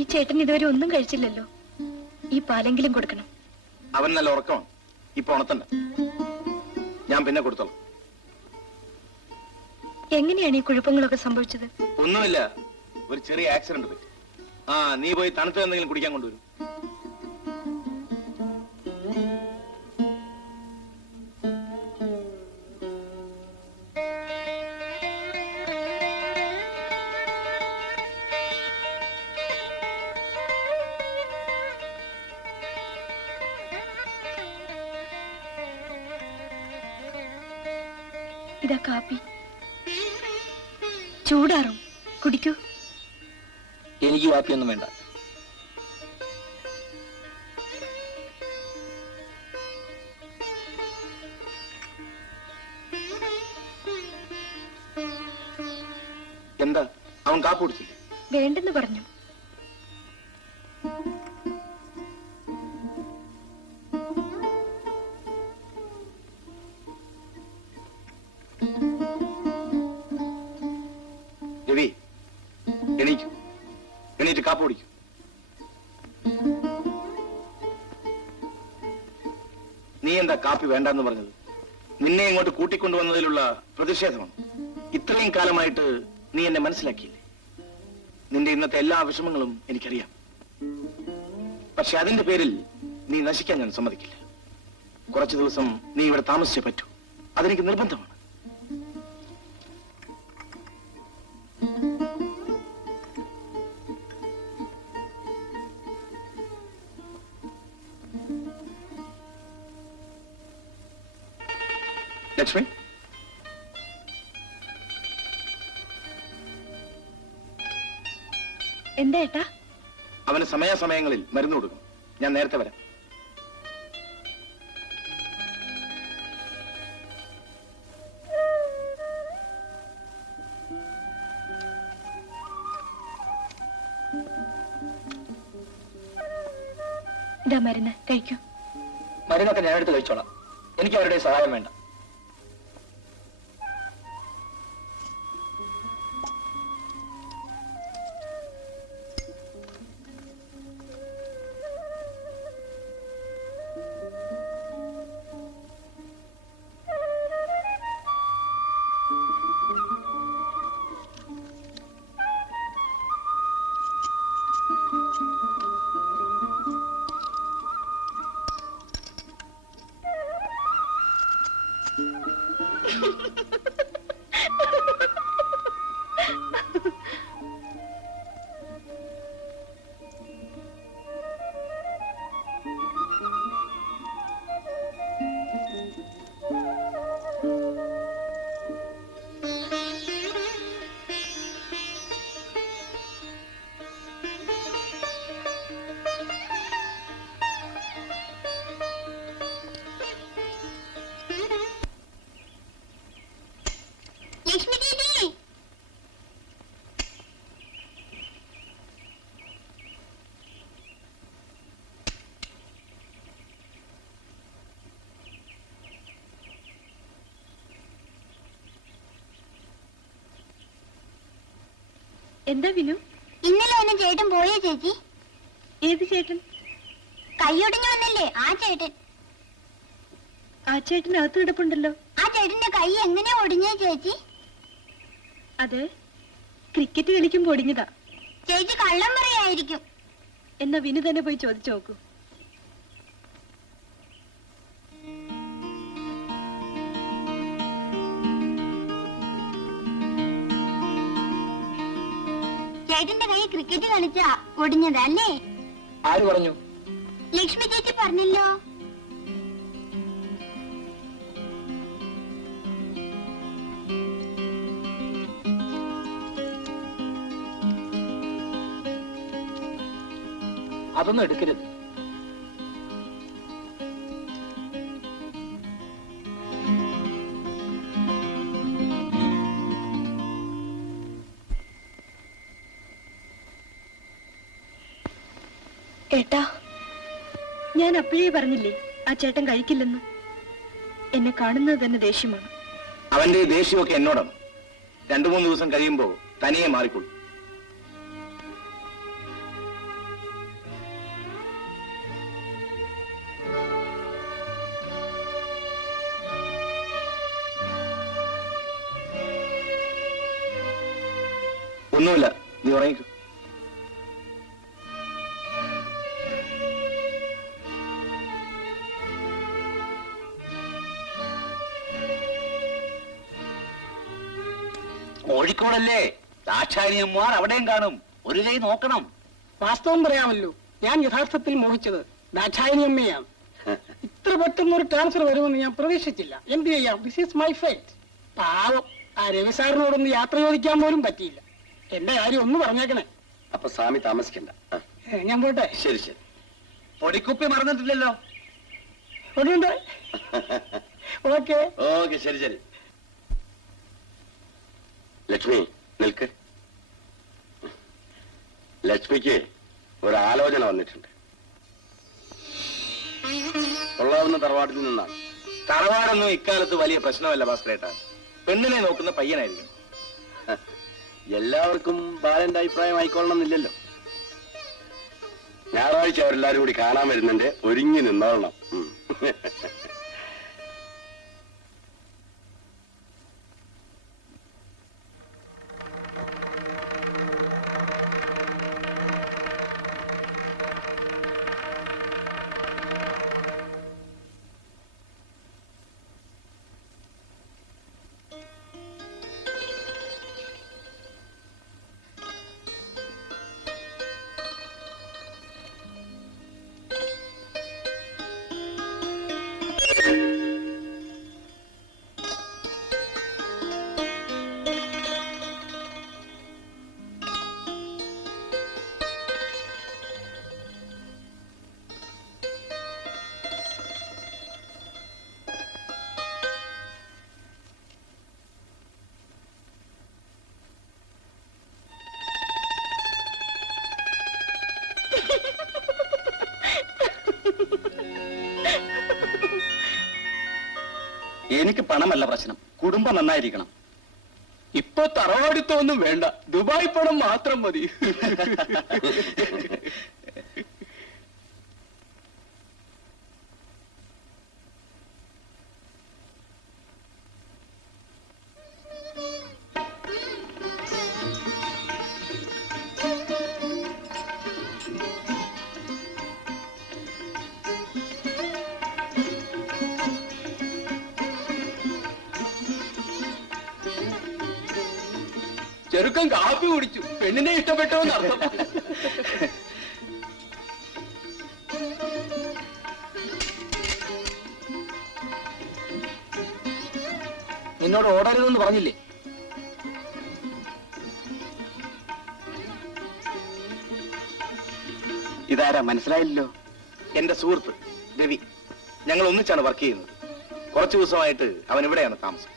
ഈ ചേട്ടൻ ഇതുവരെ ഒന്നും കഴിച്ചില്ലല്ലോ. ഈ പാലെങ്കിലും കൊടുക്കണം. അവൻ നല്ല ഉറക്കമാണ്. ഇപ്പൊ ഉണത്തണ്ട, ഞാൻ പിന്നെ കൊടുത്തോളാം. എങ്ങനെയാണ് ഈ കുഴപ്പങ്ങളൊക്കെ സംഭവിച്ചത്? ഒന്നുമില്ല, ഒരു ചെറിയ ആക്സിഡന്റ് പറ്റി. ആ, നീ പോയി തണുത്ത എന്തെങ്കിലും കുടിക്കാൻ കൊണ്ടുവരും. ഇതാ കാപ്പി, ചൂടാറും, കുടിക്കൂ. എനിക്ക് കാപ്പിയൊന്നും വേണ്ട. എന്താ, അവൻ കാപ്പി കുടിച്ചില്ലേ? വേണ്ടെന്ന് പറഞ്ഞു. രവി, എണീക്കൂ, എണീറ്റ് കാപ്പി കുടിക്കൂ. നീ എന്താ കാപ്പി വേണ്ടെന്ന് പറഞ്ഞത്? നിന്നെ ഇങ്ങോട്ട് കൂട്ടിക്കൊണ്ടുവന്നതിലുള്ള പ്രതിഷേധമാണ്. ഇത്രയും കാലമായിട്ട് നീ എന്നെ മനസ്സിലാക്കിയില്ലേ? നിന്റെ ഇന്നത്തെ എല്ലാ വിഷമങ്ങളും എനിക്കറിയാം. പക്ഷെ അതിന്റെ പേരിൽ നീ നശിക്കാൻ ഞാൻ സമ്മതിക്കില്ല. കുറച്ചു ദിവസം നീ ഇവിടെ താമസിച്ചേ പറ്റൂ. അതെനിക്ക് നിർബന്ധമാണ്. ലക്ഷ്മി, എന്താ ഏട്ടാ? അവന് സമയാസമയങ്ങളിൽ മരുന്ന് കൊടുക്കും. ഞാൻ നേരത്തെ വരാം. ഇതാ മരുന്ന്, കഴിക്കൂ. മരുന്നൊക്കെ ഞാനെടുത്ത് കഴിച്ചോളാം. എനിക്ക് അവരുടെ സഹായം വേണ്ട. എന്താ വിനു? ഇന്നലെ ഒന്ന് ചേട്ടൻ പോയോ ചേച്ചി? ഏത് ചേട്ടൻ? കൈയൊടിഞ്ഞു വന്നില്ലേ ആ ചേട്ടൻ. ആ ചേട്ടൻ അകത്ത് കിടപ്പുണ്ടല്ലോ. ആ ചേട്ടന്റെ കൈ എങ്ങനെയാ ഒടിഞ്ഞേ ചേച്ചി? അത് ക്രിക്കറ്റ് കളിക്കുമ്പോ ഒടിഞ്ഞതാ. ചേച്ചി കള്ളം പറയായിരിക്കും. എന്നാ വിനു തന്നെ പോയി ചോദിച്ചു നോക്കൂ. ചേട്ടന്റെ കൈ ക്രിക്കറ്റ് കളിച്ചാ ഒടിഞ്ഞതല്ലേ? ആര് പറഞ്ഞു? ലക്ഷ്മി ചേച്ചി പറഞ്ഞല്ലോ. അതൊന്നും എടുക്കരുത്. ഏട്ടാ, ഞാൻ അപ്പോഴേ പറഞ്ഞില്ലേ ആ ചേട്ടൻ കഴിക്കില്ലെന്ന്. എന്നെ കാണുന്നത് തന്നെ ദേഷ്യമാണ്. അവന്റെ ദേഷ്യമൊക്കെ എന്നോടാണ്. 2-3 ദിവസം കഴിയുമ്പോ തനിയെ മാറിക്കൊള്ളു. ഒന്നുമില്ല, നീ ഉറങ്ങിക്കോ. കോഴിക്കോടല്ലേ, ദാക്ഷായണിയന്മാർ അവിടെയും കാണും. ഒരു കൈ നോക്കണം. വാസ്തവം പറയാമല്ലോ, ഞാൻ യഥാർത്ഥത്തിൽ മോഹിച്ചത് ദാക്ഷായണി അമ്മയാണ്. ഇത്ര പെട്ടെന്ന് ഒരു ട്രാൻസ്ഫർ വരുമെന്ന് ഞാൻ പ്രതീക്ഷിച്ചില്ല. എന്ത് ചെയ്യാം, ദിസ് ഈസ് മൈ ഫേറ്റ്. പാവം, ആ രവി സാറിനോടൊന്ന് യാത്ര ചോദിക്കാൻ പോലും പറ്റിയില്ല. എന്റെ കാര്യം ഒന്ന് പറഞ്ഞേക്കണേ. അപ്പൊ സ്വാമി താമസിക്കണ്ട. ഞാൻ പോട്ടെ. ശരി ശരി. പൊടിക്കുപ്പി മറന്നിട്ടില്ലല്ലോ? ഉണ്ട്. ഓക്കെ ഓക്കെ, ശരി ശരി. ലക്ഷ്മി നിൽക്ക്. ലക്ഷ്മിക്ക് ഒരു ആലോചന വന്നിട്ടുണ്ട്. കൊള്ളാവുന്ന തറവാട്ടിൽ നിന്നാണ്. തറവാടൊന്നും ഇക്കാലത്ത് വലിയ പ്രശ്നമല്ല ഭാസ്കരേട്ടാ. പെണ്ണിനെ നോക്കുന്ന പയ്യനായിരിക്കും. എല്ലാവർക്കും ബാലന്റെ അഭിപ്രായം ആയിക്കൊള്ളണമെന്നില്ലല്ലോ. ഞായറാഴ്ച അവരെല്ലാരും കൂടി കാണാൻ വരുന്നുണ്ട്. ഒരുങ്ങി നിന്നോളണം. എനിക്ക് പണമല്ല പ്രശ്നം, കുടുംബം നന്നായിരിക്കണം. ഇപ്പൊ തറവാടിത്തൊന്നും വേണ്ട, ദുബായ് പണം മാത്രം മതി. ചെറുക്കൻ കാപ്പി കുടിച്ചു, പെണ്ണിനെ ഇഷ്ടപ്പെട്ടോന്ന് അർത്ഥം. നിന്നോട് ഓടരുതെന്ന് പറഞ്ഞില്ലേ? ഇതാരാ മനസ്സിലായില്ലോ? എന്റെ സുഹൃത്ത് രവി. ഞങ്ങൾ ഒന്നിച്ചാണ് വർക്ക് ചെയ്യുന്നത്. കുറച്ചു ദിവസമായിട്ട് അവൻ ഇവിടെയാണ് താമസം.